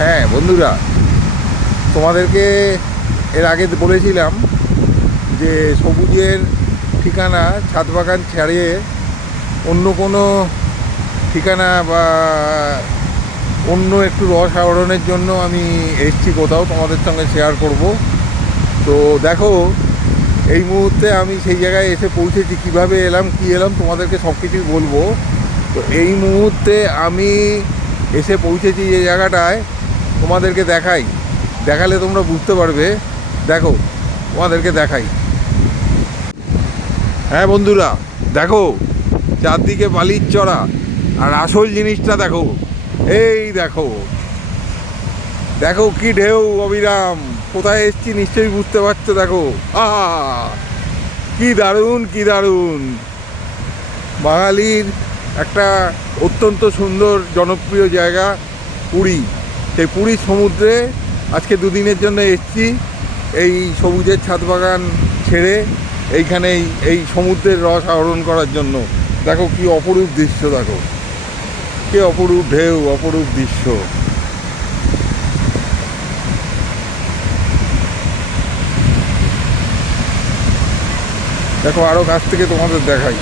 হ্যাঁ বন্ধুরা, তোমাদেরকে এর আগে বলেছিলাম যে সবুজের ঠিকানা ছাদ বাগান ছাড়িয়ে অন্য কোনো ঠিকানা বা অন্য একটু রস আহরণের জন্য আমি এসেছি কোথাও, তোমাদের সঙ্গে শেয়ার করব। তো দেখো, এই মুহূর্তে আমি সেই জায়গায় এসে পৌঁছেছি। কিভাবে এলাম কি এলাম তোমাদেরকে সব কিছুই বলবো। তো এই মুহূর্তে আমি এসে পৌঁছেছি যে জায়গাটায়, তোমাদেরকে দেখালে তোমরা বুঝতে পারবে। দেখো, তোমাদেরকে দেখাই। হ্যাঁ বন্ধুরা, দেখো চারদিকে বালির চড়া, আর আসল জিনিসটা দেখো। এই দেখো দেখো কি ঢেউ অবিরাম। কোথায় এসছি নিশ্চয়ই বুঝতে পারছো। দেখো, আহা, কি দারুণ কি দারুণ। বাঙালির একটা অত্যন্ত সুন্দর জনপ্রিয় জায়গা পুরী। সেই পুরীর সমুদ্রে আজকে দুদিনের জন্য এসেছি এই সবুজের ছাদ বাগান ছেড়ে এইখানেই এই সমুদ্রের রস আহরণ করার জন্য। দেখো কি অপরূপ দৃশ্য, দেখো কি অপরূপ ঢেউ, অপরূপ দৃশ্য। দেখো আরও কাছ থেকে তোমাদের দেখাই।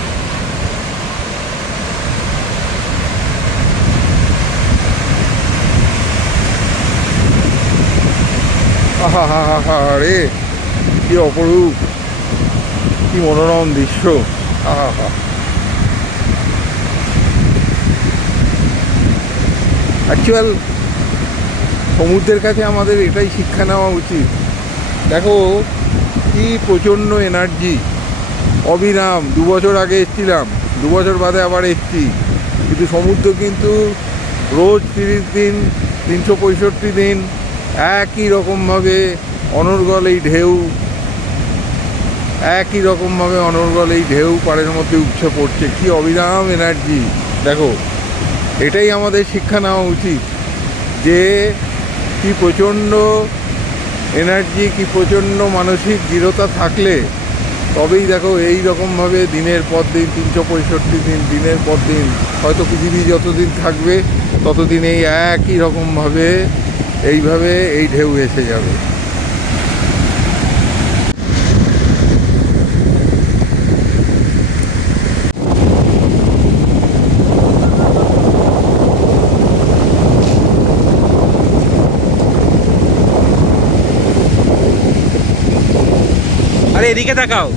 আহা হা হা হা রে, কি অপরূপ, কি মনোরম দৃশ্য। আহা হা। অ্যাকচুয়াল সমুদ্রের কাছে আমাদের এটাই শিক্ষা নেওয়া উচিত। দেখো কি প্রচণ্ড এনার্জি, অবিরাম। 2 বছর আগে এসেছিলাম, 2 বছর বাদে আবার এসেছি, কিন্তু সমুদ্র কিন্তু রোজ 30 দিন 365 দিন একই রকমভাবে অনর্গল এই ঢেউ, একই রকমভাবে অনর্গল এই ঢেউ পাড়ের মধ্যে উপচে পড়ছে। কি অবিরাম এনার্জি। দেখো, এটাই আমাদের শিক্ষা নেওয়া উচিত যে কি প্রচণ্ড এনার্জি, কি প্রচণ্ড মানসিক দৃঢ়তা থাকলে তবেই দেখো এই রকমভাবে দিনের পর দিন 365 দিন, দিনের পর দিন, হয়তো পৃথিবী যতদিন থাকবে ততদিন এই একই রকমভাবে এইভাবে এই ঢেউ এসে যাবে। আরে এদিকে তাকাও।